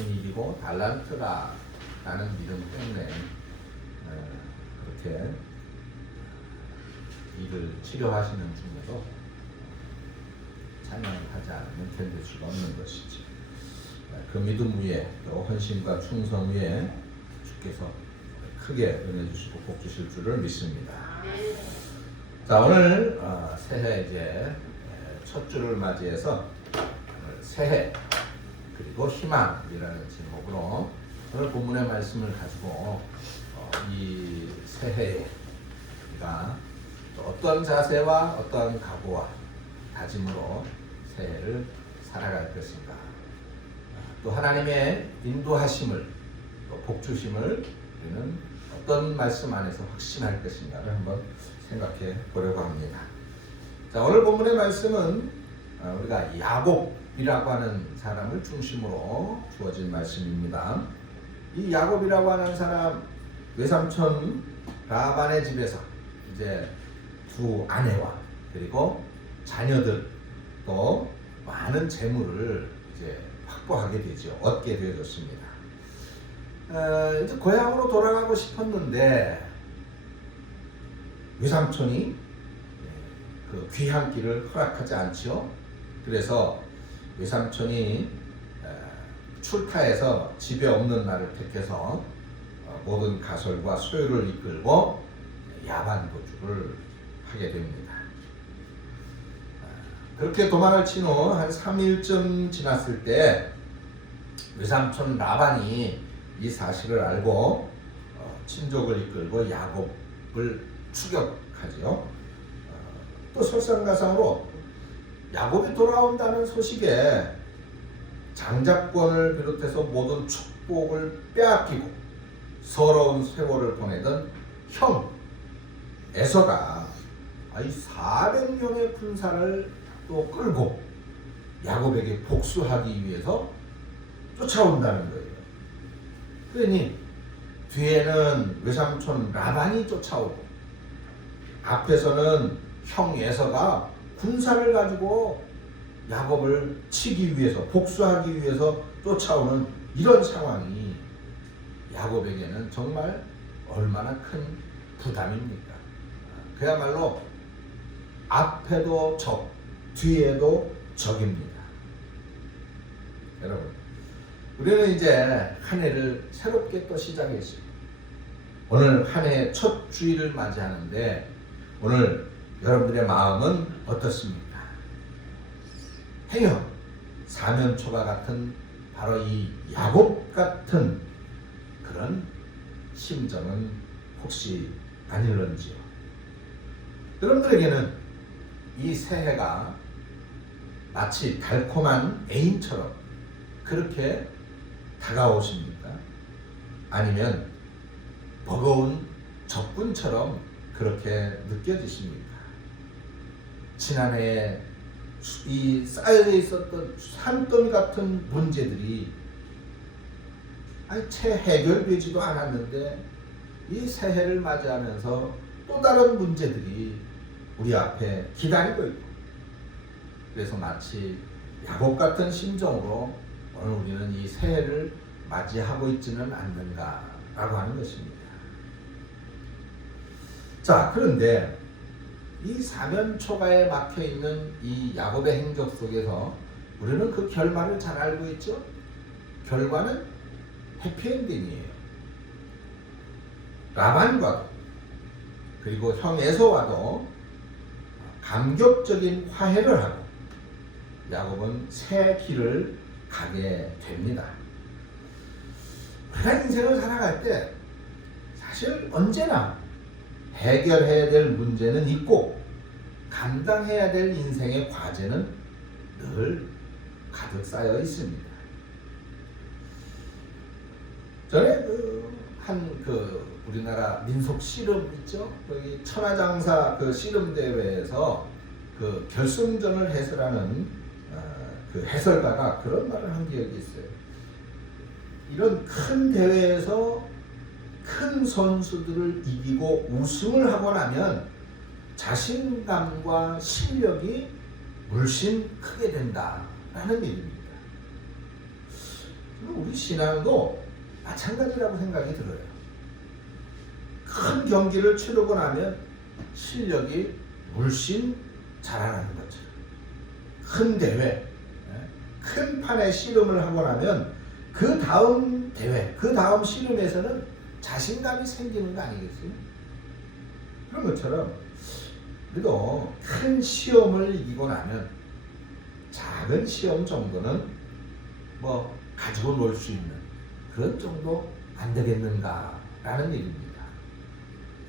당신이 이기고 달란트라 라는 믿음 때문에 그렇게 이를 치료하시는 중에도 찬양을 하지 않으면 견딜 수가 없는 것이지. 그 믿음 위에 또 헌신과 충성 위에 주께서 크게 은혜 주시고 복 주실 줄을 믿습니다. 자, 오늘 새해 이제 첫 주를 맞이해서 새해 그리고 희망이라는 제목으로 오늘 본문의 말씀을 가지고 이 새해에 우리가 어떤 자세와 어떤 각오와 다짐으로 새해를 살아갈 것인가, 또 하나님의 인도하심을 또 복주심을 우리는 어떤 말씀 안에서 확신할 것인가를 한번 생각해 보려고 합니다. 자, 오늘 본문의 말씀은 우리가 야곱이라고 하는 사람을 중심으로 주어진 말씀입니다. 이 야곱이라고 하는 사람 외삼촌 라반의 집에서 이제 두 아내와 그리고 자녀들 또 많은 재물을 이제 확보하게 되죠. 얻게 되어졌습니다. 이제 고향으로 돌아가고 싶었는데 외삼촌이 그 귀한 길을 허락하지 않죠. 그래서 외삼촌이 출타해서 집에 없는 날을 택해서 모든 가설과 소유를 이끌고 야반 도주를 하게 됩니다. 그렇게 도망을 친 후 한 3일쯤 지났을 때 외삼촌 라반이 이 사실을 알고 친족을 이끌고 야곱을 추격하죠. 또 설상가상으로 야곱이 돌아온다는 소식에 장자권을 비롯해서 모든 축복을 빼앗기고 서러운 세월을 보내던 형 에서가 400명의 군사를 또 끌고 야곱에게 복수하기 위해서 쫓아온다는 거예요. 그러니 뒤에는 외삼촌 라반이 쫓아오고 앞에서는 형 에서가 군사를 가지고 야곱을 치기 위해서 복수하기 위해서 쫓아오는 이런 상황이 야곱에게는 정말 얼마나 큰 부담입니까? 그야말로 앞에도 적, 뒤에도 적입니다. 여러분, 우리는 이제 한 해를 새롭게 또 시작했어요. 오늘 한 해 첫 주일을 맞이하는데 오늘 여러분들의 마음은 어떻습니까? 행여 사면초가 같은 바로 이 야곱 같은 그런 심정은 혹시 아닐런지요? 여러분들에게는 이 새해가 마치 달콤한 애인처럼 그렇게 다가오십니까? 아니면 버거운 적군처럼 그렇게 느껴지십니까? 지난해에 이 쌓여져 있었던 산더미 같은 문제들이 채 해결되지도 않았는데 이 새해를 맞이하면서 또 다른 문제들이 우리 앞에 기다리고 있고, 그래서 마치 야곱 같은 심정으로 오늘 우리는 이 새해를 맞이하고 있지는 않는가라고 하는 것입니다. 자, 그런데 이 사면초가에 막혀있는 이 야곱의 행적 속에서 우리는 그 결말을 잘 알고 있죠? 결과는 해피엔딩이에요. 라반과도 그리고 형 에서와도 감격적인 화해를 하고 야곱은 새 길을 가게 됩니다. 우리가 인생을 살아갈 때 사실 언제나 해결해야 될 문제는 있고 감당해야 될 인생의 과제는 늘 가득 쌓여 있습니다. 전에 우리나라 민속 씨름 있죠? 거기 천하장사 그 씨름 대회에서 그 결승전을 해설하는 그 해설가가 그런 말을 한 기억이 있어요. 이런 큰 대회에서 큰 선수들을 이기고 우승을 하고 나면 자신감과 실력이 물씬 크게 된다라는 얘기입니다. 우리 신앙도 마찬가지라고 생각이 들어요. 큰 경기를 치르고 나면 실력이 물씬 자라나는 것처럼 큰 대회, 큰 판에 씨름을 하고 나면 그 다음 대회, 그 다음 씨름에서는 자신감이 생기는 거 아니겠어요? 그런 것처럼 우리도 큰 시험을 이기고 나면 작은 시험 정도는 뭐 가지고 놀 수 있는 그런 정도 안 되겠는가라는 얘기입니다.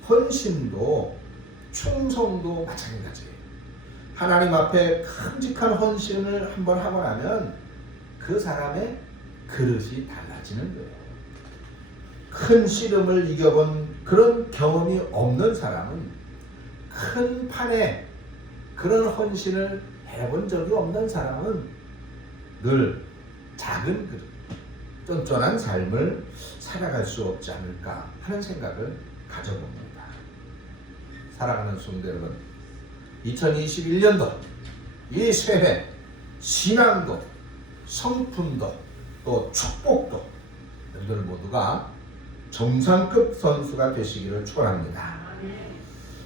헌신도 충성도 마찬가지예요. 하나님 앞에 큼직한 헌신을 한번 하고 나면 그 사람의 그릇이 달라지는 거예요. 큰 씨름을 이겨본 그런 경험이 없는 사람은 큰 판에 그런 헌신을 해본 적이 없는 사람은 늘 작은 그릇, 쫀쫀한 삶을 살아갈 수 없지 않을까 하는 생각을 가져봅니다. 사랑하는 성도 여러분, 2021년도 이 새해 신앙도 성품도 또 축복도 여러분 모두가 정상급 선수가 되시기를 축원합니다.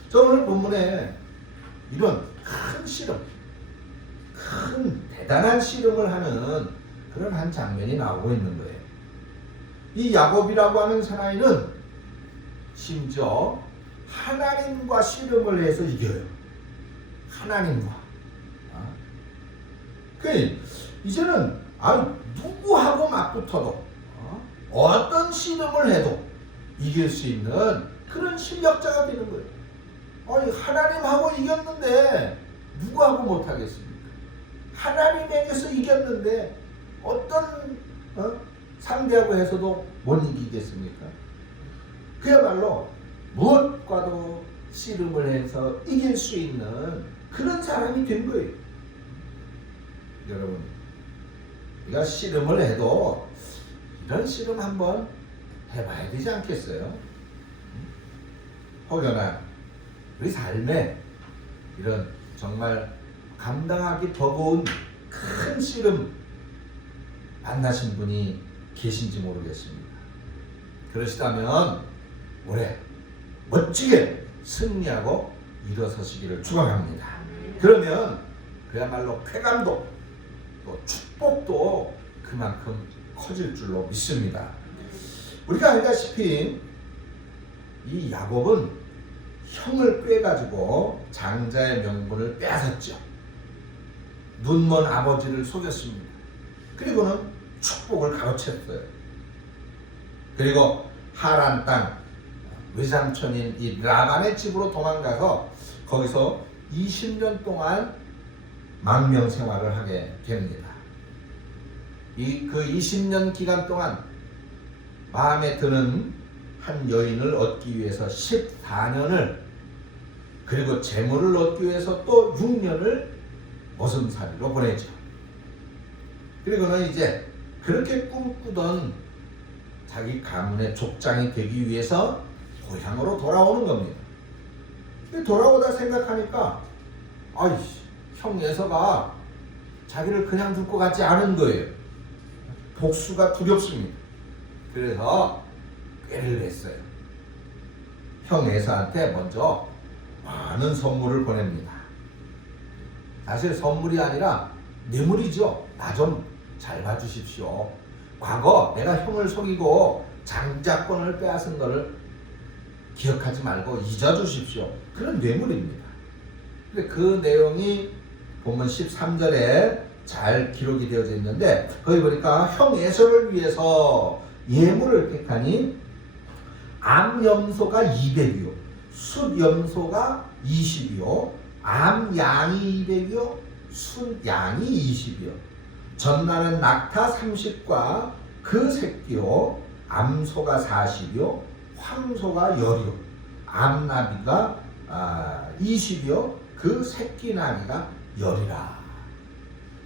저 오늘 본문에 이런 큰 씨름, 큰 대단한 씨름을 하는 그런 한 장면이 나오고 있는 거예요. 이 야곱이라고 하는 사나이는 심지어 하나님과 씨름을 해서 이겨요. 하나님과. 이제는 누구하고 맞붙어도 어떤 씨름을 해도 이길 수 있는 그런 실력자가 되는 거예요. 하나님하고 이겼는데 누구하고 못하겠습니까? 하나님에게서 이겼는데 어떤 상대하고 해서도 못 이기겠습니까? 그야말로 무엇과도 씨름을 해서 이길 수 있는 그런 사람이 된 거예요. 여러분, 우리가 씨름을 해도 이런 씨름 한번 해봐야 되지 않겠어요? 혹여나 우리 삶에 이런 정말 감당하기 버거운 큰 씨름 만나신 분이 계신지 모르겠습니다. 그러시다면 올해 멋지게 승리하고 일어서시기를 축원합니다. 그러면 그야말로 쾌감도 또 축복도 그만큼 커질 줄로 믿습니다. 우리가 알다시피 이 야곱은 형을 꾀가지고 장자의 명분을 빼앗았죠. 눈먼 아버지를 속였습니다. 그리고는 축복을 가로챘어요. 그리고 하란 땅 외삼촌인 이 라반의 집으로 도망가서 거기서 20년 동안 망명 생활을 하게 됩니다. 그 20년 기간 동안 마음에 드는 한 여인을 얻기 위해서 14년을, 그리고 재물을 얻기 위해서 또 6년을 머슴살이로 보내죠. 그리고는 이제 그렇게 꿈꾸던 자기 가문의 족장이 되기 위해서 고향으로 돌아오는 겁니다. 돌아오다 생각하니까 형 예서가 자기를 그냥 두고 가지 않은 거예요. 복수가 두렵습니다. 그래서 꾀를 냈어요. 형 에서한테 먼저 많은 선물을 보냅니다. 사실 선물이 아니라 뇌물이죠. 나 좀 잘 봐주십시오. 과거 내가 형을 속이고 장자권을 빼앗은 거를 기억하지 말고 잊어주십시오. 그런 뇌물입니다. 근데 그 내용이 본문 13절에 잘 기록이 되어져 있는데, 거기 보니까 형 에서를 위해서 예물을 택하니 암염소가 200이요, 숫염소가 20이요, 암양이 200이요, 숫양이 20이요, 전나는 낙타 30과 그 새끼요, 암소가 40이요, 황소가 10이요, 암나비가 20이요, 그 새끼 나비가 10이라.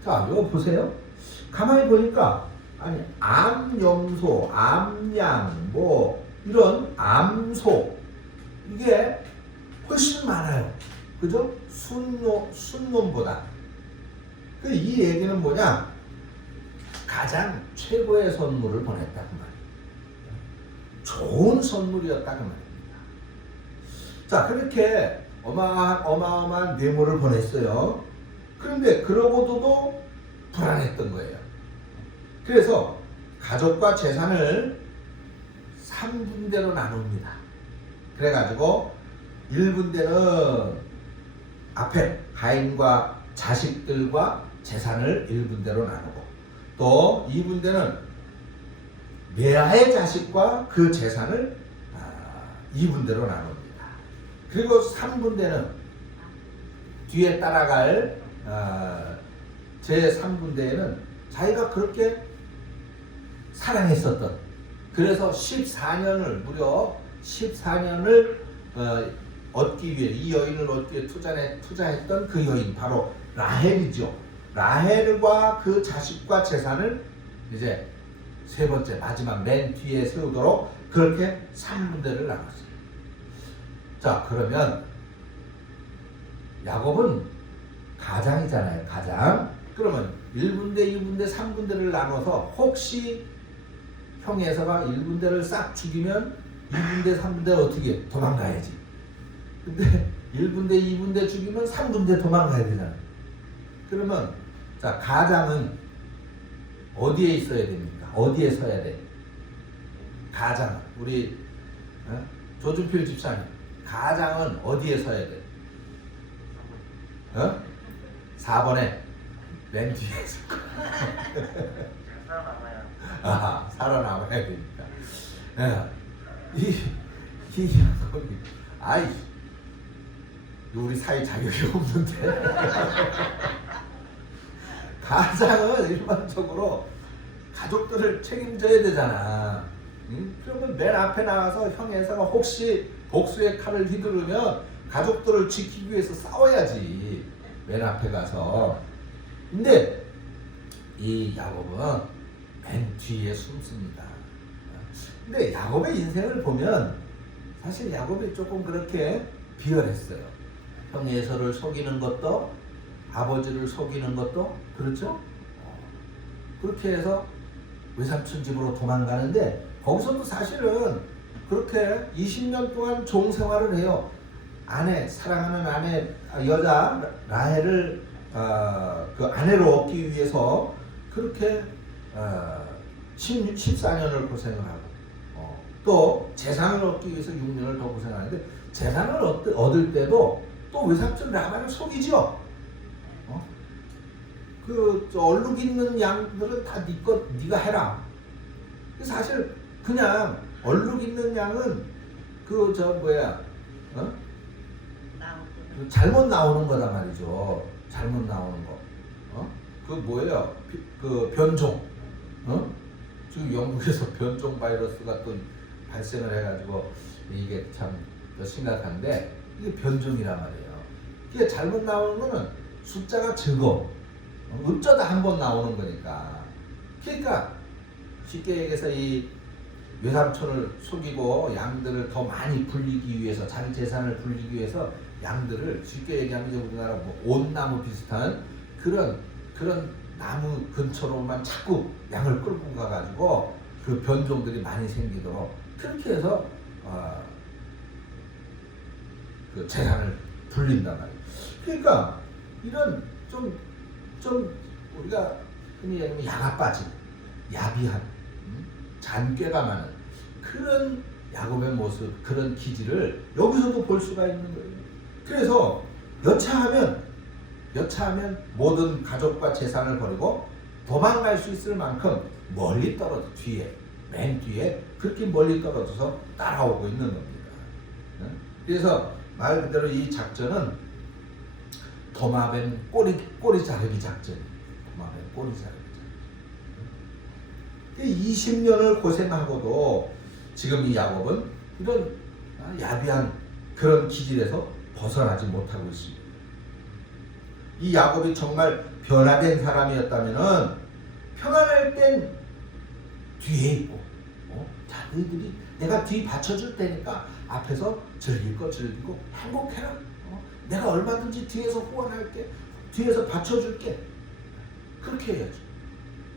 자, 이거 보세요. 가만히 보니까 암염소, 암양, 이런 암소, 이게 훨씬 많아요. 그죠? 순놈보다. 이 얘기는 뭐냐? 가장 최고의 선물을 보냈다 그 말이에요. 좋은 선물이었다 그 말입니다. 자, 그렇게 어마어마한 뇌물을 보냈어요. 그런데 그러고도 불안했던 거예요. 그래서 가족과 재산을 3분대로 나눕니다. 그래가지고 1분대는 앞에 가인과 자식들과 재산을 1분대로 나누고, 또 2분대는 레아의 자식과 그 재산을 2분대로 나눕니다. 그리고 3분대는 뒤에 따라갈 제 3분대에는 자기가 그렇게 사랑했었던, 그래서 14년을 무려 14년을 얻기 위해, 이 여인을 얻기 위해 투자했던 그 여인 바로 라헬이죠. 라헬과 그 자식과 재산을 이제 세 번째 마지막 맨 뒤에 세우도록 그렇게 3분대를 나눴어요. 자, 그러면 야곱은 가장이잖아요. 가장. 그러면 1분대, 2분대, 3분대를 나눠서 혹시 형 에서가 1분대를 싹 죽이면 2분대, 3분대 어떻게 도망가야지. 근데 1분대, 2분대 죽이면 3분대 도망가야 되잖아요. 그러면 자, 가장은 어디에 있어야 됩니까? 어디에 서야 돼? 가장. 우리 조준필 집사님, 가장은 어디에 서야 돼? 4번에 맨 뒤에 있을 거야. 살아남아야 되니까. 아이, 우리 사이 자격이 없는데. 가장은 일반적으로 가족들을 책임져야 되잖아. 응? 그러면 맨 앞에 나가서 형 에서가 혹시 복수의 칼을 휘두르면 가족들을 지키기 위해서 싸워야지. 맨 앞에 가서. 근데 이 야곱은 맨 뒤에 숨습니다. 근데 야곱의 인생을 보면 사실 야곱이 조금 그렇게 비열했어요. 형 에서를 속이는 것도, 아버지를 속이는 것도, 그렇죠? 그렇게 해서 외삼촌 집으로 도망가는데, 거기서도 사실은 그렇게 20년 동안 종 생활을 해요. 사랑하는 아내, 여자 라헬을 그 아내로 얻기 위해서 그렇게 14년을 고생을 하고, 또 재산을 얻기 위해서 6년을 더 고생하는데, 재산을 얻을 때도 또 외삼촌 라반을 속이죠. 그 얼룩 있는 양들은 다 네가 해라. 사실 그냥 얼룩 있는 양은 잘못 나오는 거단 말이죠. 잘못 나오는 거. 그 뭐예요? 그 변종. 지금 영국에서 변종 바이러스가 또 발생을 해가지고 이게 참 심각한데, 이게 변종이란 말이에요. 이게 잘못 나오는 거는 숫자가 적어. 어쩌다 한 번 나오는 거니까. 그러니까 쉽게 얘기해서 이 외삼촌을 속이고 양들을 더 많이 불리기 위해서, 자기 재산을 불리기 위해서 양들을, 쉽게 얘기하면 우리나라 온나무 비슷한 그런 나무 근처로만 자꾸 양을 끌고 가가지고 그 변종들이 많이 생기도록 그렇게 해서 그 재산을 불린단 말이에요. 그러니까 이런 좀 우리가 흔히 얘기하면 양아빠진, 야비한, 잔꾀가 많은 그런 야곱의 모습, 그런 기질을 여기서도 볼 수가 있는 거예요. 그래서 여차하면 모든 가족과 재산을 버리고 도망갈 수 있을 만큼 멀리 떨어져, 맨 뒤에 그렇게 멀리 떨어져서 따라오고 있는 겁니다. 그래서 말 그대로 이 작전은 도마뱀 꼬리 자르기 작전이에요. 도마뱀 꼬리 자르기 작전. 20년을 고생하고도 지금 이 야곱은 이런 야비한 그런 기질에서 벗어나지 못하고 있습니다. 이 야곱이 정말 변화된 사람이었다면은 평안할 땐 뒤에 있고, 자, 너희들이 내가 뒤 받쳐줄 테니까 앞에서 즐길 거 즐기고 행복해라. 내가 얼마든지 뒤에서 후원할게, 뒤에서 받쳐줄게. 그렇게 해야지.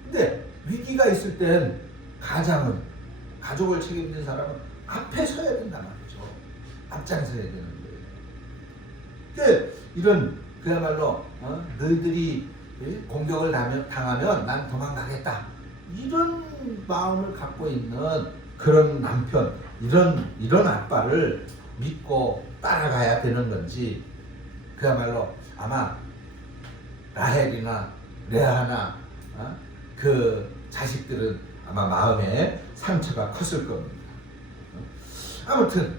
근데 위기가 있을 땐 가족을 책임진 사람은 앞에 서야 된단 말이죠. 앞장서야 되는 거예요. 그러니까 이런 그야말로 너희들이 공격을 당하면 난 도망가겠다, 이런 마음을 갖고 있는 그런 남편, 이런 아빠를 믿고 따라가야 되는 건지, 그야말로 아마 라헬이나 레아나 그 자식들은 아마 마음에 상처가 컸을 겁니다. 아무튼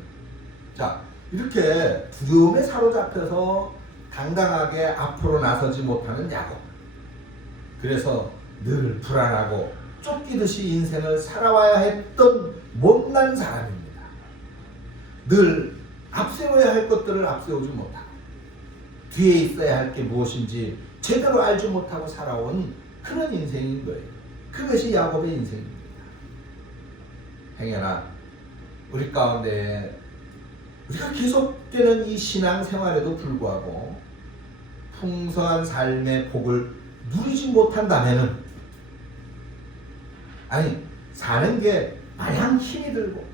자, 이렇게 두려움에 사로잡혀서 당당하게 앞으로 나서지 못하는 야곱. 그래서 늘 불안하고 쫓기듯이 인생을 살아와야 했던 못난 사람입니다. 늘 앞세워야 할 것들을 앞세우지 못하고 뒤에 있어야 할 게 무엇인지 제대로 알지 못하고 살아온 그런 인생인 거예요. 그것이 야곱의 인생입니다. 행여나 우리 가운데 우리가 계속되는 이 신앙생활에도 불구하고 풍성한 삶의 복을 누리지 못한다면은, 아니 사는 게 마냥 힘이 들고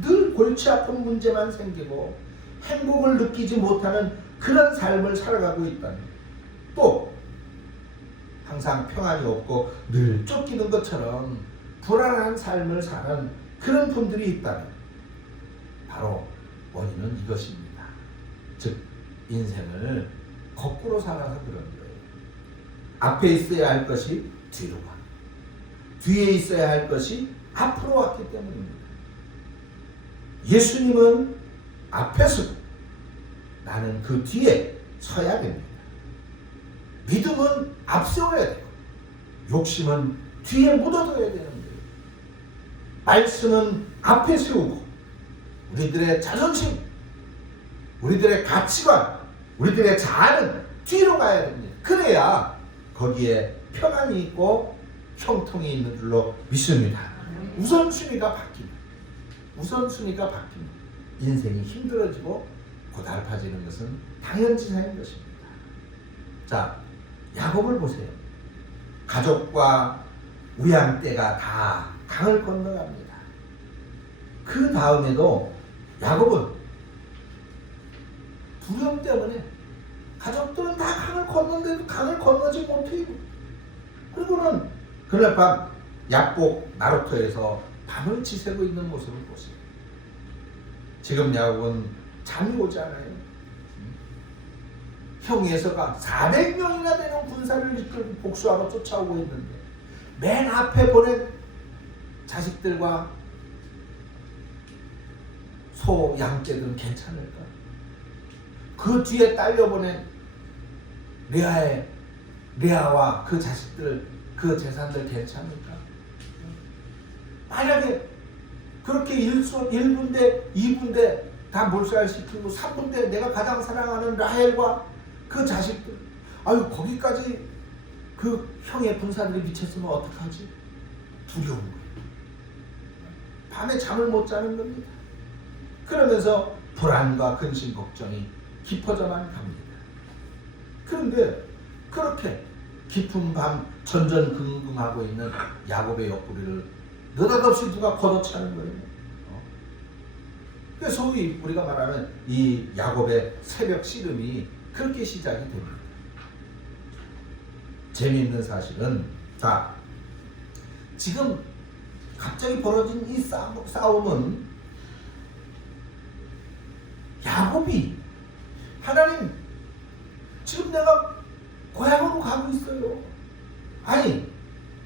늘 골치 아픈 문제만 생기고 행복을 느끼지 못하는 그런 삶을 살아가고 있다면, 또 항상 평안이 없고 늘 쫓기는 것처럼 불안한 삶을 사는 그런 분들이 있다면, 바로 원인은 이것입니다. 즉 인생을 거꾸로 살아서 그런 거예요. 앞에 있어야 할 것이 뒤로 가고 뒤에 있어야 할 것이 앞으로 왔기 때문입니다. 예수님은 앞에 서고 나는 그 뒤에 서야 됩니다. 믿음은 앞세워야 되고 욕심은 뒤에 묻어둬야 되는 거예요. 말씀은 앞에 세우고 우리들의 자존심, 우리들의 가치관, 우리들의 자아는 뒤로 가야 됩니다. 그래야 거기에 평안이 있고 형통이 있는 줄로 믿습니다. 우선순위가 바뀝니다. 우선순위가 바뀝니다. 인생이 힘들어지고 고달파지는 것은 당연지사인 것입니다. 자, 야곱을 보세요. 가족과 우양떼가 다 강을 건너갑니다. 그 다음에도 야곱은 두려움 때문에 가족들은 다 강을 건너는데도 강을 건너지 못해요. 그리고는 그날 밤 약복 나루터에서 밤을 지새고 있는 모습을 보세요. 지금 야곱은 잠이 오지 않아요. 형 에서가 400명이나 되는 군사를 이끌고 복수하러 쫓아오고 있는데 맨 앞에 보낸 자식들과 소, 양떼들은 괜찮을까? 그 뒤에 딸려보낸 레아와 그 자식들, 그 재산들 괜찮을까? 만약에 그렇게 1분대, 2분대 다 몰살시키고 3분대 내가 가장 사랑하는 라헬과 그 자식들, 아유 거기까지 그 형의 군사들이 미쳤으면 어떡하지? 두려운 거예요. 밤에 잠을 못 자는 겁니다. 그러면서 불안과 근심, 걱정이 깊어져만 갑니다. 그런데 그렇게 깊은 밤 전전긍긍하고 있는 야곱의 옆구리를 느닷없이 누가 걷어차는 거예요. 그래서 소위 우리가 말하는 이 야곱의 새벽 씨름이 그렇게 시작이 됩니다. 재미있는 사실은, 자, 지금 갑자기 벌어진 이 싸움은 야곱이 하나님 지금 내가 고향으로 가고 있어요. 아니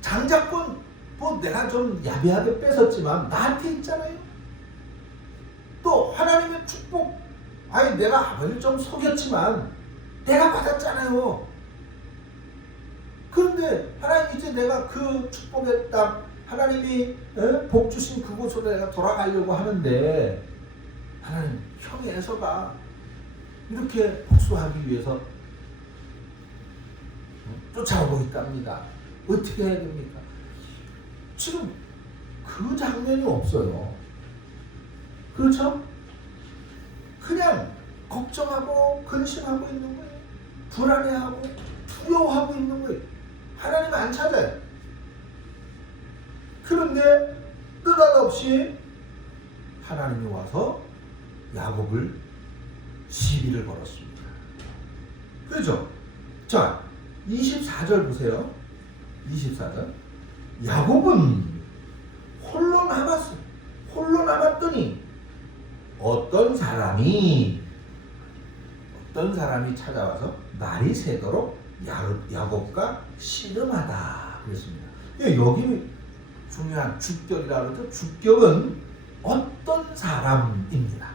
장자권 뭐 내가 좀 야비하게 뺏었지만 나한테 있잖아요. 또 하나님의 축복, 아니 내가 아버지를 좀 속였지만 내가 받았잖아요. 그런데 하나님 이제 내가 그 축복의 땅, 하나님이 복 주신 그곳으로 내가 돌아가려고 하는데 하나님 형의 에서가 이렇게 복수하기 위해서 쫓아오고 있답니다. 어떻게 해야 됩니까? 지금 그 장면이 없어요. 그렇죠? 그냥 걱정하고 근심하고 있는 거예요. 불안해하고 두려워하고 있는 거예요. 하나님 안 찾아요. 그런데 느닷없이 하나님이 와서 야곱을 시비를 걸었습니다. 그렇죠? 자, 24절 보세요. 24절. 야곱은 홀로 남았어요. 홀로 남았더니 어떤 사람이 찾아와서 날이 새도록 야곱과 씨름하다 그랬습니다. 여기 중요한 주격이라 그러죠. 주격은 어떤 사람입니다.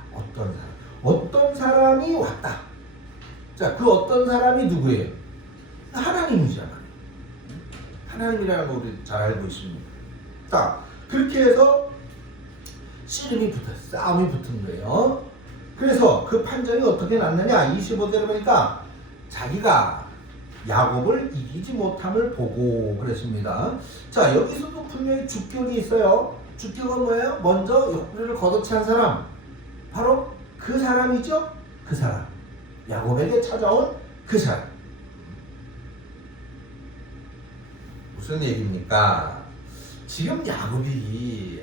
어떤 사람이 왔다. 자, 그 어떤 사람이 누구예요? 하나님이잖아요. 하나님이라는 거 우리 잘 알고 있습니다. 자, 그렇게 해서 씨름이 붙었어요. 싸움이 붙은 거예요. 그래서 그 판정이 어떻게 났느냐? 25절에 보니까 자기가 야곱을 이기지 못함을 보고 그랬습니다. 자, 여기서도 분명히 주격이 있어요. 주격은 뭐예요? 먼저 옆구리를 걷어찬 사람, 바로 그 사람이죠. 그 사람, 야곱에게 찾아온 그 사람. 무슨 얘기입니까? 지금 야곱이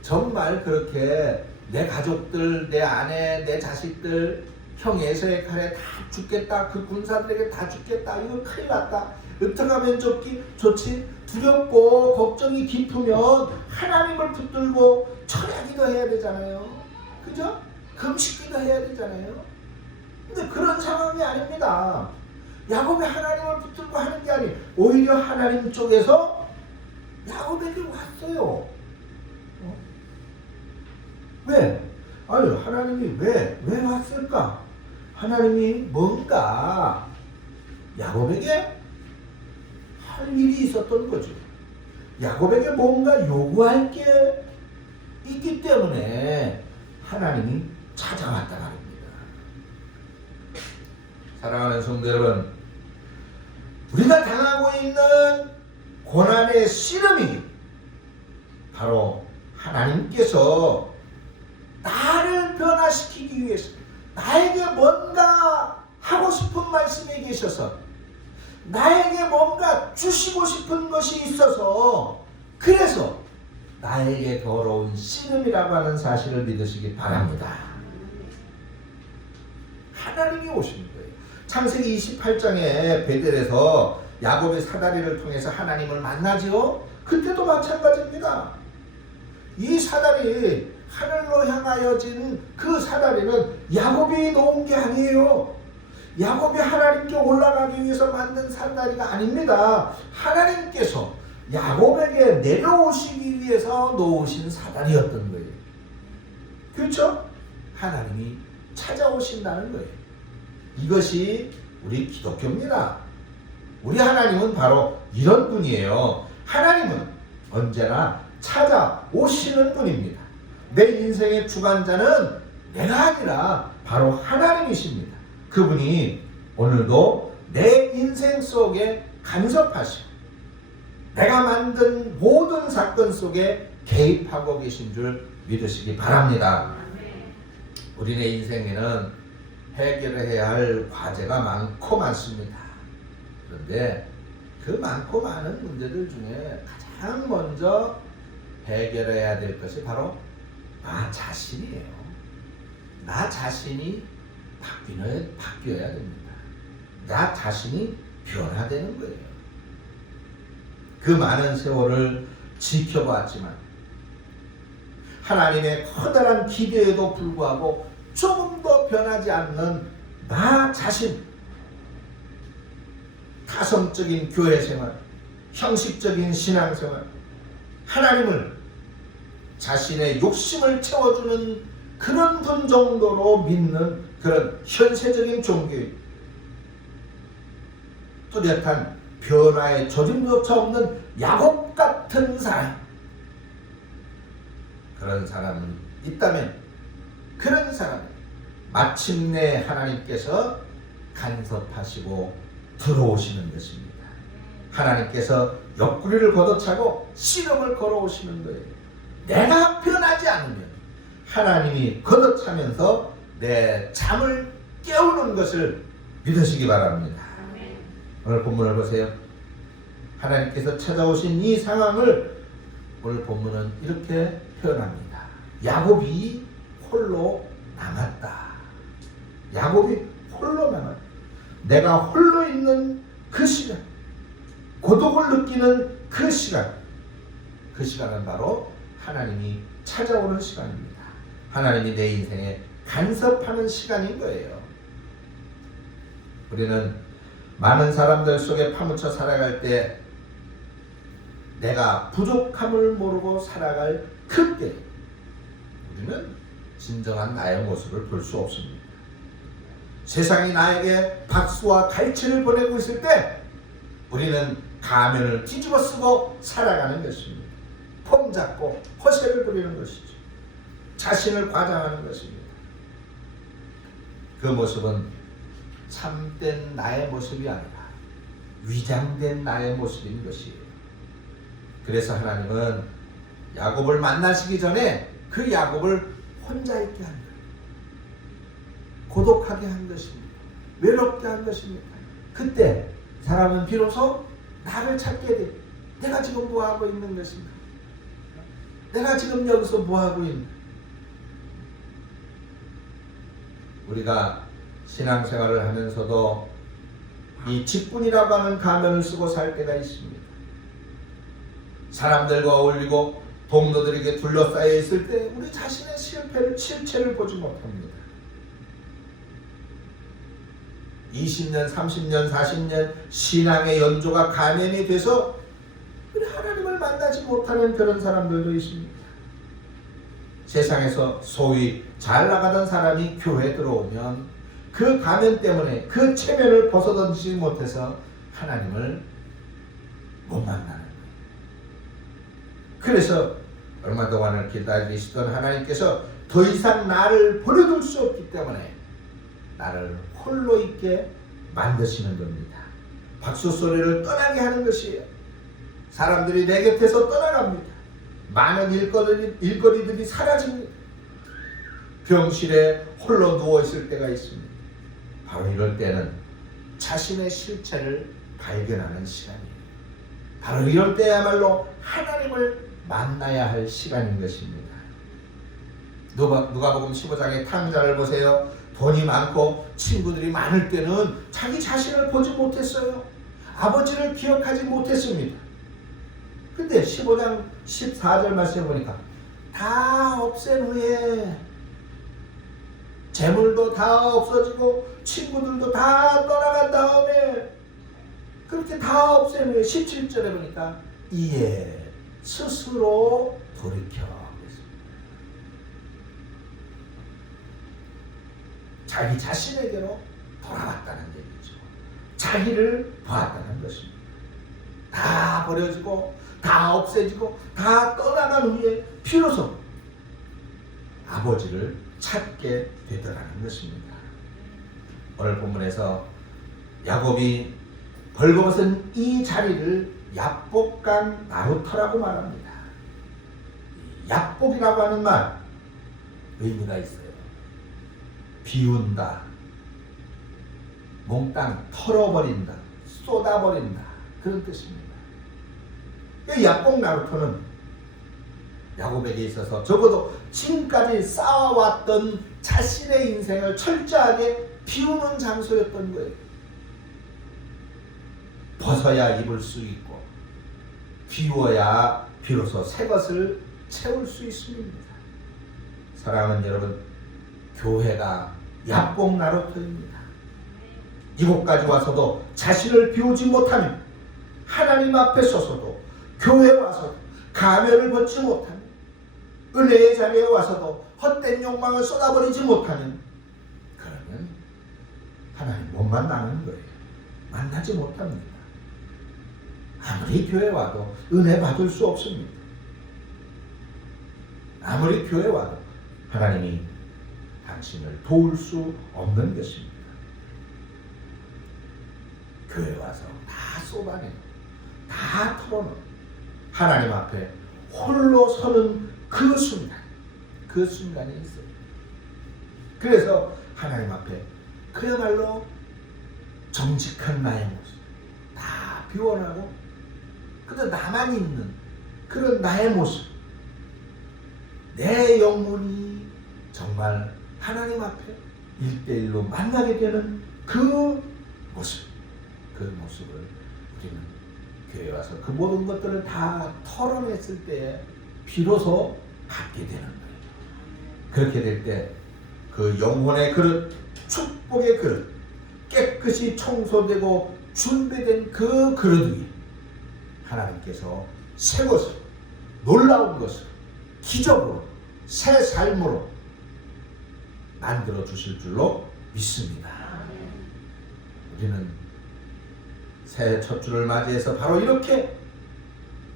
정말 그렇게 내 가족들, 내 아내, 내 자식들, 형 에서의 칼에 다 죽겠다, 그 군사들에게 다 죽겠다, 이거 큰일 났다, 어떻게 하면 좋지? 두렵고 걱정이 깊으면 하나님을 붙들고 철야기도 해야 되잖아요. 그죠? 금식기도 해야 되잖아요. 근데 그런 상황이 아닙니다. 야곱이 하나님을 붙들고 하는 게 아니, 오히려 하나님 쪽에서 야곱에게 왔어요. 왜? 하나님이 왜 왔을까? 하나님이 뭔가 야곱에게 할 일이 있었던 거죠. 야곱에게 뭔가 요구할 게 있기 때문에 하나님이 찾아왔다 말입니다. 사랑하는 성도 여러분, 우리가 당하고 있는 고난의 씨름이 바로 하나님께서 나를 변화시키기 위해서, 나에게 뭔가 하고 싶은 말씀이 계셔서, 나에게 뭔가 주시고 싶은 것이 있어서, 그래서 나에게 더러운 씨름이라고 하는 사실을 믿으시기 바랍니다. 하나님이 오신 거예요. 창세기 28장에 베델에서 야곱의 사다리를 통해서 하나님을 만나지요. 그때도 마찬가지입니다. 이 사다리, 하늘로 향하여진 그 사다리는 야곱이 놓은 게 아니에요. 야곱이 하나님께 올라가기 위해서 만든 사다리가 아닙니다. 하나님께서 야곱에게 내려오시기 위해서 놓으신 사다리였던 거예요. 그렇죠? 하나님이 찾아오신다는 거예요. 이것이 우리 기독교입니다. 우리 하나님은 바로 이런 분이에요. 하나님은 언제나 찾아오시는 분입니다. 내 인생의 주관자는 내가 아니라 바로 하나님이십니다. 그분이 오늘도 내 인생 속에 간섭하시고 내가 만든 모든 사건 속에 개입하고 계신 줄 믿으시기 바랍니다. 우리네 인생에는 해결해야 할 과제가 많고 많습니다. 그런데 그 많고 많은 문제들 중에 가장 먼저 해결해야 될 것이 바로 나 자신이에요. 나 자신이 바뀌어야 됩니다. 나 자신이 변화되는 거예요. 그 많은 세월을 지켜봤지만 하나님의 커다란 기대에도 불구하고 조금 더 변하지 않는 나 자신, 타성적인 교회 생활, 형식적인 신앙 생활, 하나님을 자신의 욕심을 채워주는 그런 분 정도로 믿는 그런 현세적인 종교의 뚜렷한 변화의 조짐조차 없는 야곱 같은 사람, 그런 사람이 있다면 그런 사람 마침내 하나님께서 간섭하시고 들어오시는 것입니다. 하나님께서 옆구리를 걷어차고 씨름을 걸어오시는 거예요. 내가 변하지 않으면 하나님이 걷어차면서 내 잠을 깨우는 것을 믿으시기 바랍니다. 오늘 본문을 보세요. 하나님께서 찾아오신 이 상황을 오늘 본문은 이렇게 표현합니다. 야곱이 홀로 남았다. 야곱이 홀로 남았다. 내가 홀로 있는 그 시간, 고독을 느끼는 그 시간, 그 시간은 바로 하나님이 찾아오는 시간입니다. 하나님이 내 인생에 간섭하는 시간인 거예요. 우리는 많은 사람들 속에 파묻혀 살아갈 때 내가 부족함을 모르고 살아갈 그때 우리는 진정한 나의 모습을 볼 수 없습니다. 세상이 나에게 박수와 갈채를 보내고 있을 때 우리는 가면을 뒤집어 쓰고 살아가는 것입니다. 폼 잡고 허세를 부리는 것이죠. 자신을 과장하는 것입니다. 그 모습은 참된 나의 모습이 아니라 위장된 나의 모습인 것이에요. 그래서 하나님은 야곱을 만나시기 전에 그 야곱을 혼자 있게 한 거예요. 고독하게 한 것입니다. 외롭게 한 것입니다. 그때 사람은 비로소 나를 찾게 돼. 내가 지금 뭐하고 있는 것인가? 내가 지금 여기서 뭐하고 있는가? 우리가 신앙생활을 하면서도 이 직분이라고 하는 가면을 쓰고 살 때가 있습니다. 사람들과 어울리고 동료들에게 둘러싸여 있을 때 우리 자신의 실체를 보지 못합니다. 20년, 30년, 40년 신앙의 연조가 가면이 돼서 우리 하나님을 만나지 못하는 그런 사람들도 있습니다. 세상에서 소위 잘 나가던 사람이 교회에 들어오면 그 가면 때문에 그 체면을 벗어던지지 못해서 하나님을 못 만나는 거예요. 그래서 얼마 동안을 기다리시던 하나님께서 더 이상 나를 버려둘 수 없기 때문에 나를 홀로 있게 만드시는 겁니다. 박수 소리를 떠나게 하는 것이에요. 사람들이 내 곁에서 떠나갑니다. 많은 일거리들이 사라집니다. 병실에 홀로 누워있을 때가 있습니다. 바로 이럴 때는 자신의 실체를 발견하는 시간이에요. 바로 이럴 때야말로 하나님을 만나야 할 시간인 것입니다. 누가복음 15장의 탕자를 보세요. 돈이 많고 친구들이 많을 때는 자기 자신을 보지 못했어요. 아버지를 기억하지 못했습니다. 근데 15장 14절 말씀해 보니까 다 없앤 후에 재물도 다 없어지고 친구들도 다 떠나간 다음에 그렇게 다 없앤 후에 17절에 보니까 이에 스스로 돌이켜 자기 자신에게로 돌아왔다는 얘기죠. 자기를 보았다는 것입니다. 다 버려지고 다 없애지고 다 떠나간 후에 비로소 아버지를 찾게 되더라는 것입니다. 오늘 본문에서 야곱이 벌거벗은 이 자리를 야복강 나루터라고 말합니다. 야복이라고 하는 말 의미가 있어요. 비운다, 몽땅 털어버린다, 쏟아버린다 그런 뜻입니다. 이 야복 나루터는 야곱에게 있어서 적어도 지금까지 쌓아왔던 자신의 인생을 철저하게 비우는 장소였던 거예요. 벗어야 입을 수 있고 비워야 비로소 새 것을 채울 수 있습니다. 사랑하는 여러분, 교회가 야복 나루터입니다. 이곳까지 와서도 자신을 비우지 못하면, 하나님 앞에 서서도 교회에 와서도 가면을 벗지 못하면, 은혜의 자리에 와서도 헛된 욕망을 쏟아버리지 못하면, 그러면 하나님 못 만나는 거예요. 만나지 못합니다. 아무리 교회 와도 은혜 받을 수 없습니다. 아무리 교회 와도 하나님이 당신을 도울 수 없는 것입니다. 교회 와서 다 쏟아내고 다 털어놓고 하나님 앞에 홀로 서는 그 순간이 있어요. 그래서 하나님 앞에 그야말로 정직한 나의 모습 다 비워나고 그저 나만 있는 그런 나의 모습, 내 영혼이 정말 하나님 앞에 1대1로 만나게 되는 그 모습, 그 모습을 우리는 교회에 와서 그 모든 것들을 다 털어냈을 때에 비로소 갖게 되는 거예요. 그렇게 될 때 그 영혼의 그릇, 축복의 그릇, 깨끗이 청소되고 준비된 그 그릇 위에 하나님께서 새 것을, 놀라운 것을 기적으로, 새 삶으로 만들어 주실 줄로 믿습니다. 우리는 새해 첫 주를 맞이해서 바로 이렇게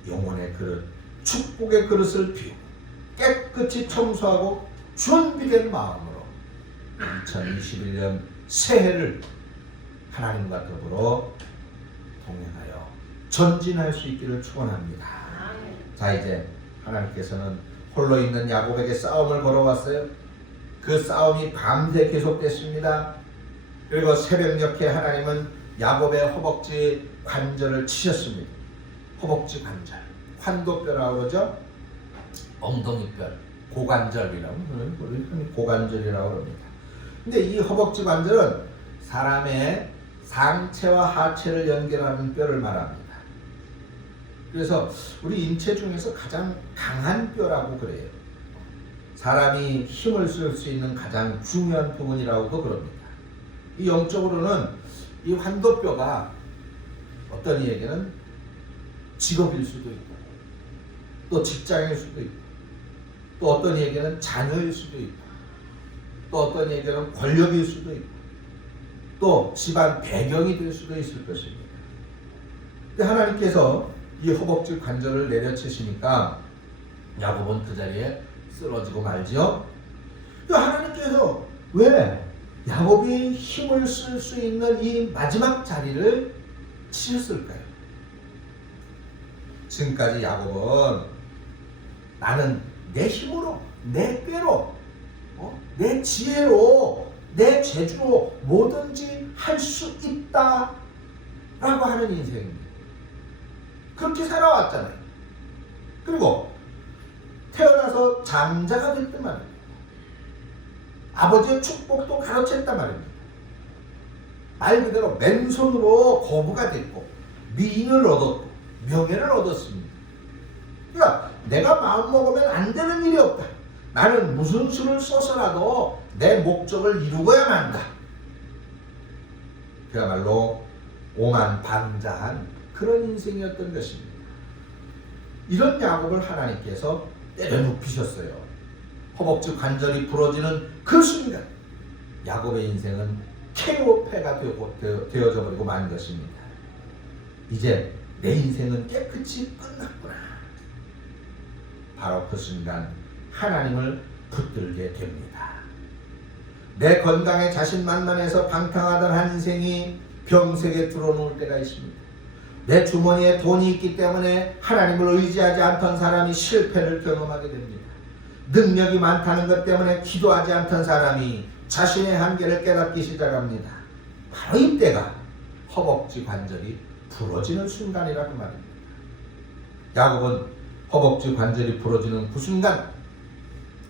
영혼의 그릇, 축복의 그릇을 비우고 깨끗이 청소하고 준비된 마음으로 2021년 새해를 하나님과 더불어 동행하여 전진할 수 있기를 축원합니다. 자, 이제 하나님께서는 홀로 있는 야곱에게 싸움을 걸어왔어요. 그 싸움이 밤새 계속됐습니다. 그리고 새벽녘에 하나님은 야곱의 허벅지 관절을 치셨습니다. 허벅지 관절, 환도뼈라고 그러죠. 엉덩이뼈, 고관절이라고, 우리 흔히 고관절이라고 합니다. 근데 이 허벅지 관절은 사람의 상체와 하체를 연결하는 뼈를 말합니다. 그래서 우리 인체 중에서 가장 강한 뼈라고 그래요. 사람이 힘을 쓸 수 있는 가장 중요한 부분이라고도 그럽니다. 이 영적으로는 이 환도뼈가 어떤 이에게는 직업일 수도 있고, 또 직장일 수도 있고, 또 어떤 이에게는 자녀일 수도 있고, 또 어떤 이에게는 권력일 수도 있고, 또 집안 배경이 될 수도 있을 것입니다. 근데 하나님께서 이 허벅지 관절을 내려치시니까 야곱은 그 자리에 쓰러지고 말지요. 하나님께서 왜 야곱이 힘을 쓸 수 있는 이 마지막 자리를 치셨을까요? 지금까지 야곱은 나는 내 힘으로, 내 꾀로, 내 지혜로, 내 재주로 뭐든지 할 수 있다 라고 하는 인생입니다. 그렇게 살아왔잖아요. 그리고 태어나서 장자가 됐단 말입니다. 아버지의 축복도 가로챘단 말입니다. 말 그대로 맨손으로 거부가 됐고 미인을 얻었고 명예를 얻었습니다. 그러니까 내가 마음먹으면 안 되는 일이 없다. 나는 무슨 수를 써서라도 내 목적을 이루고야만 한다. 그야말로 오만방자한 그런 인생이었던 것입니다. 이런 야곱을 하나님께서 때려눕히셨어요. 허벅지 관절이 부러지는 그 순간 야곱의 인생은 KO패가 되어져 버리고 만 것입니다. 이제 내 인생은 깨끗이 끝났구나. 바로 그 순간 하나님을 붙들게 됩니다. 내 건강에 자신만만해서 방탕하던 한 인생이 병색에 들어놓을 때가 있습니다. 내 주머니에 돈이 있기 때문에 하나님을 의지하지 않던 사람이 실패를 경험하게 됩니다. 능력이 많다는 것 때문에 기도하지 않던 사람이 자신의 한계를 깨닫기 시작합니다. 바로 이때가 허벅지 관절이 부러지는 순간이라고 말입니다. 야곱은 허벅지 관절이 부러지는 그 순간,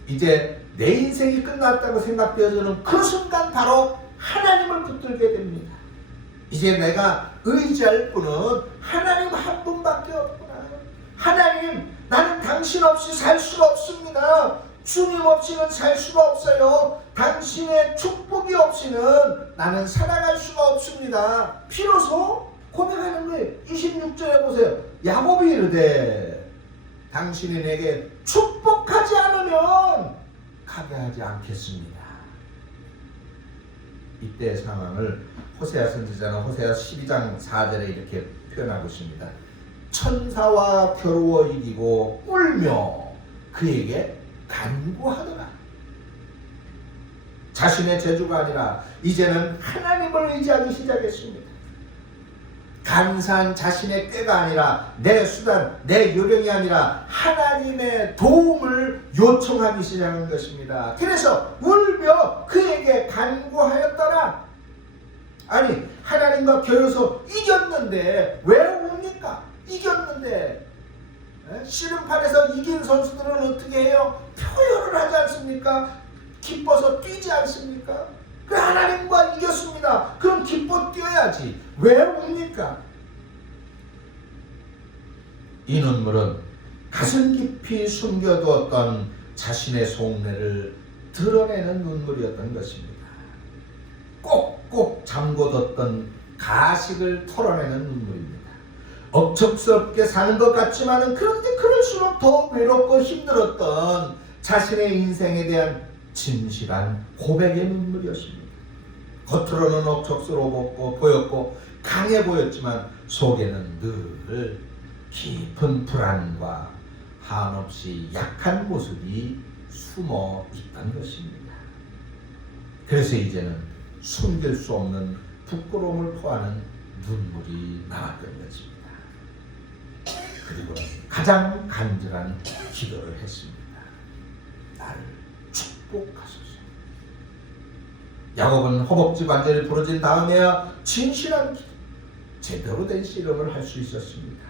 이제 내 인생이 끝났다고 생각되어지는 그 순간 바로 하나님을 붙들게 됩니다. 이제 내가 의지할 분은 하나님 한 분밖에 없구나. 하나님, 나는 당신 없이 살 수가 없습니다. 주님 없이는 살 수가 없어요. 당신의 축복이 없이는 나는 살아갈 수가 없습니다. 비로소 고백하는 거예요. 26절에 보세요. 야곱이 이르되 당신이 내게 축복하지 않으면 가게 하지 않겠습니다. 이때의 상황을 호세아 선지자는 호세아 12장 4절에 이렇게 표현하고 있습니다. 천사와 겨루어 이기고 울며 그에게 간구하더라. 자신의 재주가 아니라 이제는 하나님을 의지하기 시작했습니다. 간사한 자신의 꾀가 아니라 내 수단, 내 요령이 아니라 하나님의 도움을 요청하기 시작한 것입니다. 그래서 울며 그에게 간구하였더라. 아니, 하나님과 겨루서 이겼는데 왜 웁니까? 이겼는데 씨름판에서 이긴 선수들은 어떻게 해요? 표현을 하지 않습니까? 기뻐서 뛰지 않습니까? 그 하나님과 이겼습니다. 그럼 기뻐 뛰어야지. 왜 웁니까? 이 눈물은 가슴 깊이 숨겨두었던 자신의 속내를 드러내는 눈물이었던 것입니다. 꼭꼭 잠궈뒀던 가식을 털어내는 눈물입니다. 억척스럽게 사는 것 같지만은 그런데 그럴수록 더 외롭고 힘들었던 자신의 인생에 대한 진실한 고백의 눈물이었습니다. 겉으로는 억척스러워 보였고 강해 보였지만 속에는 늘 깊은 불안과 한없이 약한 모습이 숨어 있던 것입니다. 그래서 이제는 숨길 수 없는 부끄러움을 토하는 눈물이 나왔던 것입니다. 그리고는 가장 간절한 기도를 했습니다. 나를 축복하소서. 야곱은 허벅지 관절이 부러진 다음에야 진실한 기도, 제대로 된 씨름을 할 수 있었습니다.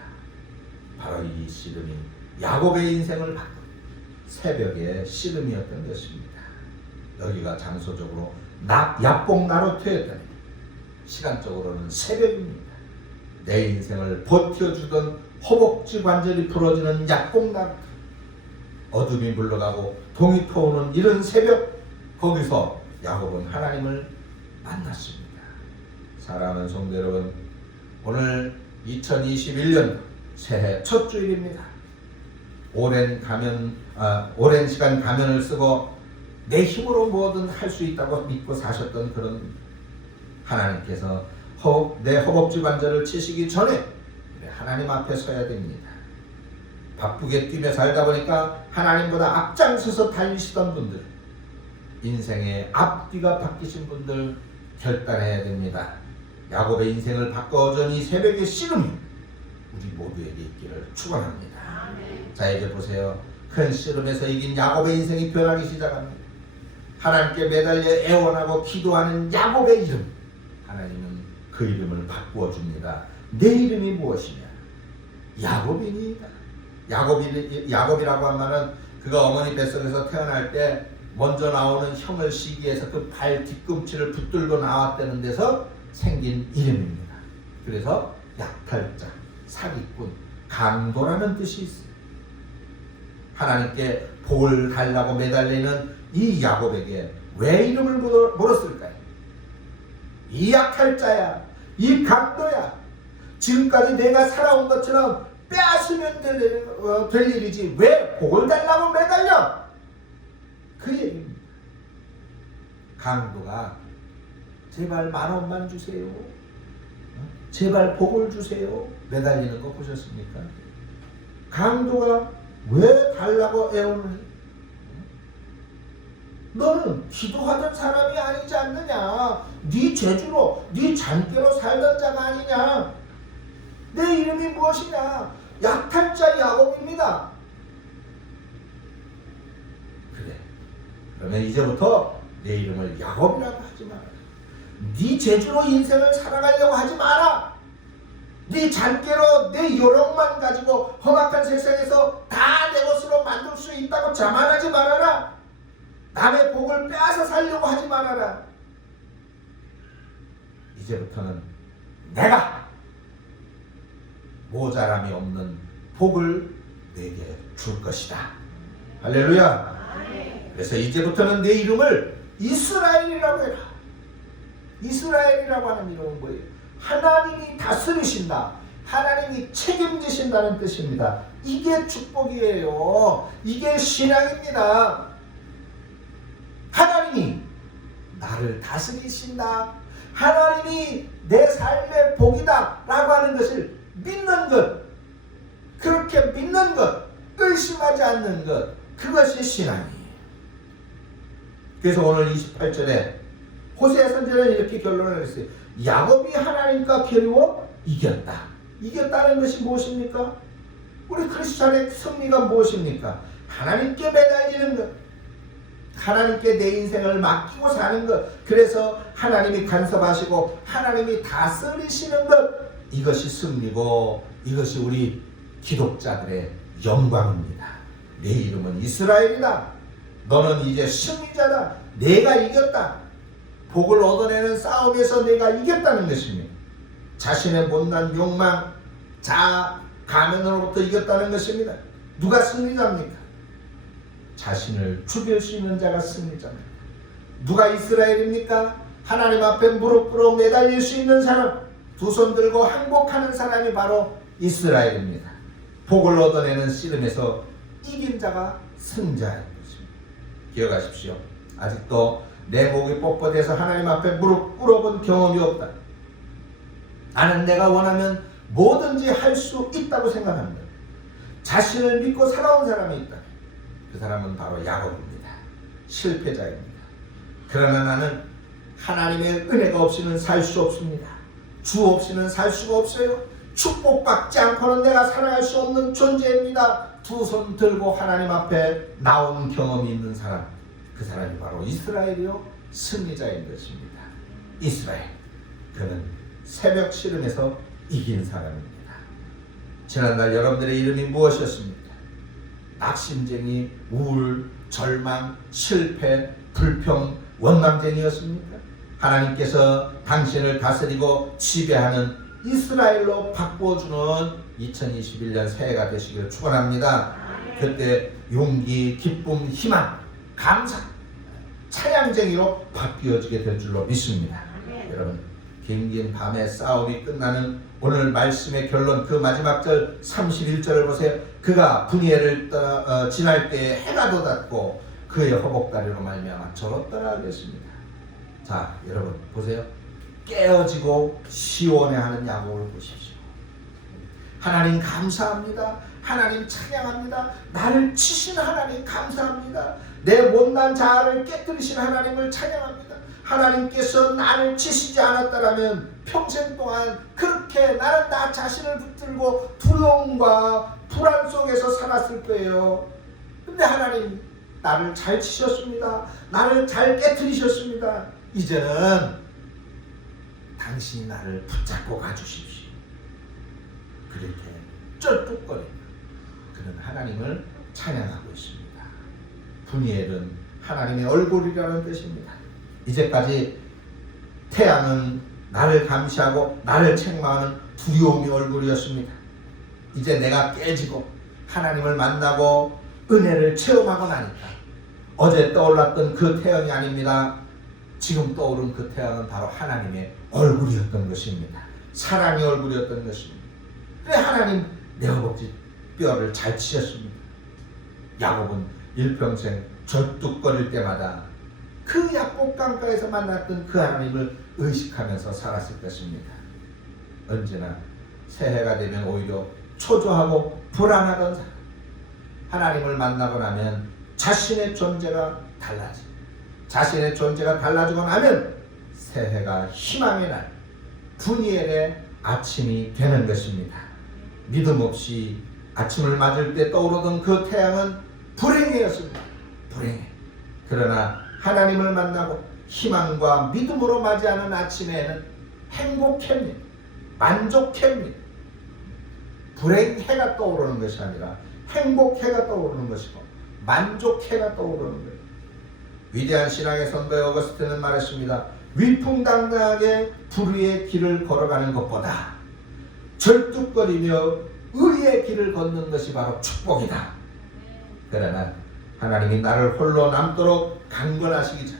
바로 이 씨름이 야곱의 인생을 바꾼 새벽의 씨름이었던 것입니다. 여기가 장소적으로 야복 나루터였다니 시간적으로는 새벽입니다. 내 인생을 버텨주던 허벅지 관절이 부러지는 야복 나루터, 어둠이 물러가고 동이 터오는 이런 새벽, 거기서 야곱은 하나님을 만났습니다. 사랑하는 성도 여러분, 오늘 2021년 새해 첫 주일입니다. 오랜 시간 가면을 쓰고 내 힘으로 뭐든 할 수 있다고 믿고 사셨던 그런 하나님께서 내 허벅지 관절을 치시기 전에 하나님 앞에 서야 됩니다. 바쁘게 뛰며 살다 보니까 하나님보다 앞장서서 달리시던 분들, 인생의 앞뒤가 바뀌신 분들 결단해야 됩니다. 야곱의 인생을 바꿔준 이 새벽의 씨름이 우리 모두에게 있기를 축원합니다. 자, 이제 보세요. 큰 씨름에서 이긴 야곱의 인생이 변하기 시작합니다. 하나님께 매달려 애원하고 기도하는 야곱의 이름, 하나님은 그 이름을 바꾸어 줍니다. 내 이름이 무엇이냐? 야곱이니이다. 야곱이라고 한 말은 그가 어머니 뱃속에서 태어날 때 먼저 나오는 형을 시기해서 그 발 뒤꿈치를 붙들고 나왔다는 데서 생긴 이름입니다. 그래서 약탈자, 사기꾼, 강도라는 뜻이 있어요. 하나님께 복을 달라고 매달리는 이 야곱에게 왜 이름을 물었을까요? 이 약탈자야, 이 강도야, 지금까지 내가 살아온 것처럼 빼앗으면 될 일이지 왜 복을 달라고 매달려? 그 얘기입니다. 강도가 제발 10,000원만 주세요, 제발 복을 주세요 매달리는 거 보셨습니까? 강도가 왜 달라고 애원을 해? 너는 기도하던 사람이 아니지 않느냐? 네 재주로, 네 잔꾀로 살던 자가 아니냐? 내 이름이 무엇이냐? 약탈자 야곱입니다. 그래, 그러면 이제부터 내 이름을 야곱이라고 하지 마라. 네 재주로 인생을 살아가려고 하지 마라. 네 잔꾀로 내 요령만 가지고 험악한 세상에서 다 내 것으로 만들 수 있다고 자만하지 말아라. 남의 복을 빼앗아 살려고 하지 말아라. 이제부터는 내가 모자람이 없는 복을 내게 줄 것이다. 할렐루야. 그래서 이제부터는 내 이름을 이스라엘이라고 해라. 이스라엘이라고 하는 이름은 뭐예요? 하나님이 다스리신다, 하나님이 책임지신다는 뜻입니다. 이게 축복이에요. 이게 신앙입니다. 하나님이 나를 다스리신다, 하나님이 내 삶의 복이다 라고 하는 것을 믿는 것, 그렇게 믿는 것, 의심하지 않는 것, 그것이 신앙이에요. 그래서 오늘 28절에 호세아 선지자는 이렇게 결론을 했어요. 야곱이 하나님과 겨루어 이겼다. 이겼다는 것이 무엇입니까? 우리 크리스찬의 승리가 무엇입니까? 하나님께 매달리는 것, 하나님께 내 인생을 맡기고 사는 것, 그래서 하나님이 간섭하시고 하나님이 다스리시는 것, 이것이 승리고 이것이 우리 기독자들의 영광입니다. 내 이름은 이스라엘이다. 너는 이제 승리자다. 내가 이겼다. 복을 얻어내는 싸움에서 내가 이겼다는 것입니다. 자신의 못난 욕망, 자아, 가면으로부터 이겼다는 것입니다. 누가 승리자입니까? 자신을 죽일 수 있는 자가 승리자입니다. 누가 이스라엘입니까? 하나님 앞에 무릎 꿇어 매달릴 수 있는 사람, 두 손 들고 항복하는 사람이 바로 이스라엘입니다. 복을 얻어내는 씨름에서 이긴 자가 승자인 것입니다. 기억하십시오. 아직도 내 목이 뻣뻣해서 하나님 앞에 무릎 꿇어본 경험이 없다. 나는 내가 원하면 뭐든지 할 수 있다고 생각합니다. 자신을 믿고 살아온 사람이 있다. 그 사람은 바로 야곱입니다. 실패자입니다. 그러나 나는 하나님의 은혜가 없이는 살 수 없습니다. 주 없이는 살 수가 없어요. 축복받지 않고는 내가 살아갈 수 없는 존재입니다. 두 손 들고 하나님 앞에 나온 경험이 있는 사람, 그 사람이 바로 이스라엘이요 승리자인 것입니다. 이스라엘, 그는 새벽 씨름에서 이긴 사람입니다. 지난날 여러분들의 이름이 무엇이었습니까? 낙심쟁이, 우울, 절망, 실패, 불평, 원망쟁이였습니까? 하나님께서 당신을 다스리고 지배하는 이스라엘로 바꿔주는 2021년 새해가 되시길 축원합니다. 그때 용기, 기쁨, 희망, 감사, 찬양쟁이로 바뀌어지게 될 줄로 믿습니다. 여러분, 긴긴 밤의 싸움이 끝나는 오늘 말씀의 결론, 그 마지막 절 31절을 보세요. 그가 분이엘을 지날 때에 해가 돋았고 그의 허복다리로 말미암아 저로 떠나겠습니다. 자, 여러분 보세요. 깨어지고 시원해하는 야곱을 보십시오. 하나님 감사합니다. 하나님 찬양합니다. 나를 치신 하나님 감사합니다. 내 못난 자아를 깨뜨리신 하나님을 찬양합니다. 하나님께서 나를 치시지 않았다라면 평생 동안 그렇게 나는 나 자신을 붙들고 두려움과 불안 속에서 살았을 거예요. 근데 하나님 나를 잘 치셨습니다. 나를 잘 깨뜨리셨습니다. 이제는 당신이 나를 붙잡고 가주십시오. 그렇게 쩔뚝거리는 그는 하나님을 찬양하고 있습니다. 분이엘은 하나님의 얼굴이라는 뜻입니다. 이제까지 태양은 나를 감시하고 나를 책망하는 두려움의 얼굴이었습니다. 이제 내가 깨지고 하나님을 만나고 은혜를 체험하고 나니까 어제 떠올랐던 그 태양이 아닙니다. 지금 떠오른 그 태양은 바로 하나님의 얼굴이었던 것입니다. 사랑의 얼굴이었던 것입니다. 그래, 하나님 내 허벅지 뼈를 잘 치셨습니다. 야곱은 일평생 절뚝거릴 때마다 그 약복강가에서 만났던 그 하나님을 의식하면서 살았을 것입니다. 언제나 새해가 되면 오히려 초조하고 불안하던 사람, 하나님을 만나고 나면 자신의 존재가 달라집니다. 자신의 존재가 달라지고 나면 새해가 희망의 날, 분이엘의 아침이 되는 것입니다. 믿음 없이 아침을 맞을 때 떠오르던 그 태양은 불행이었습니다. 불행해. 그러나 하나님을 만나고 희망과 믿음으로 맞이하는 아침에는 행복합니다. 만족합니다. 불행해가 떠오르는 것이 아니라 행복해가 떠오르는 것이고 만족해가 떠오르는 거예요. 위대한 신앙의 선배 어거스틴은 말했습니다. 위풍당당하게 불의의 길을 걸어가는 것보다 절뚝거리며 의의 길을 걷는 것이 바로 축복이다. 그러나 하나님이 나를 홀로 남도록 강권하시기 전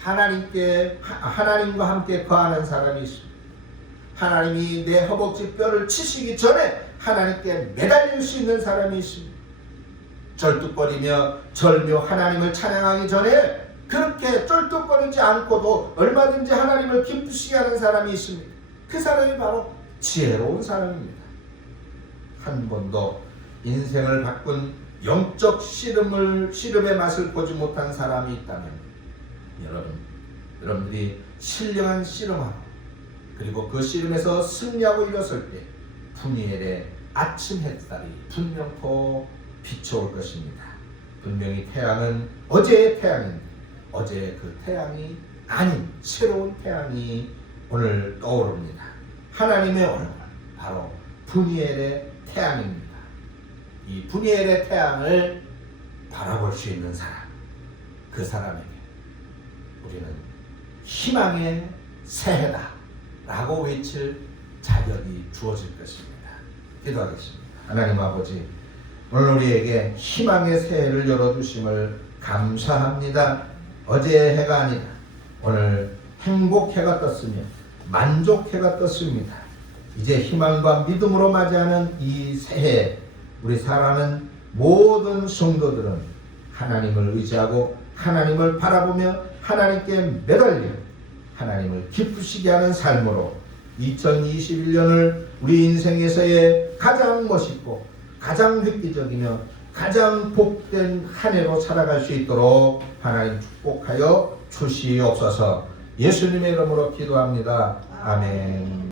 하나님과 함께 거하는 사람이 있습니다. 하나님이 내 허벅지 뼈를 치시기 전에 하나님께 매달릴 수 있는 사람이 있습니다. 절뚝거리며 절며 하나님을 찬양하기 전에 그렇게 쩔뚝거리지 않고도 얼마든지 하나님을 기쁘시게 하는 사람이 있습니다. 그 사람이 바로 지혜로운 사람입니다. 한 번도 인생을 바꾼 영적 씨름의 맛을 보지 못한 사람이 있다면 여러분들이 신령한 씨름하고 그리고 그 씨름에서 승리하고 일어설 때 분이엘의 아침 햇살이 분명코 비춰올 것입니다. 분명히 태양은 어제의 태양입니다. 어제의 그 태양이 아닌 새로운 태양이 오늘 떠오릅니다. 하나님의 얼굴, 바로 분이엘의 태양입니다. 이 분이엘의 태양을 바라볼 수 있는 사람, 그 사람에게 우리는 희망의 새해다 라고 외칠 자격이 주어질 것입니다. 기도하겠습니다. 하나님 아버지, 오늘 우리에게 희망의 새해를 열어주심을 감사합니다. 어제의 해가 아니다. 오늘 행복해가 떴으며 만족해가 떴습니다. 이제 희망과 믿음으로 맞이하는 이 새해, 우리 사랑하는 모든 성도들은 하나님을 의지하고 하나님을 바라보며 하나님께 매달려 하나님을 기쁘시게 하는 삶으로 2021년을 우리 인생에서의 가장 멋있고 가장 획기적이며 가장 복된 한 해로 살아갈 수 있도록 하나님 축복하여 주시옵소서. 예수님의 이름으로 기도합니다. 아멘.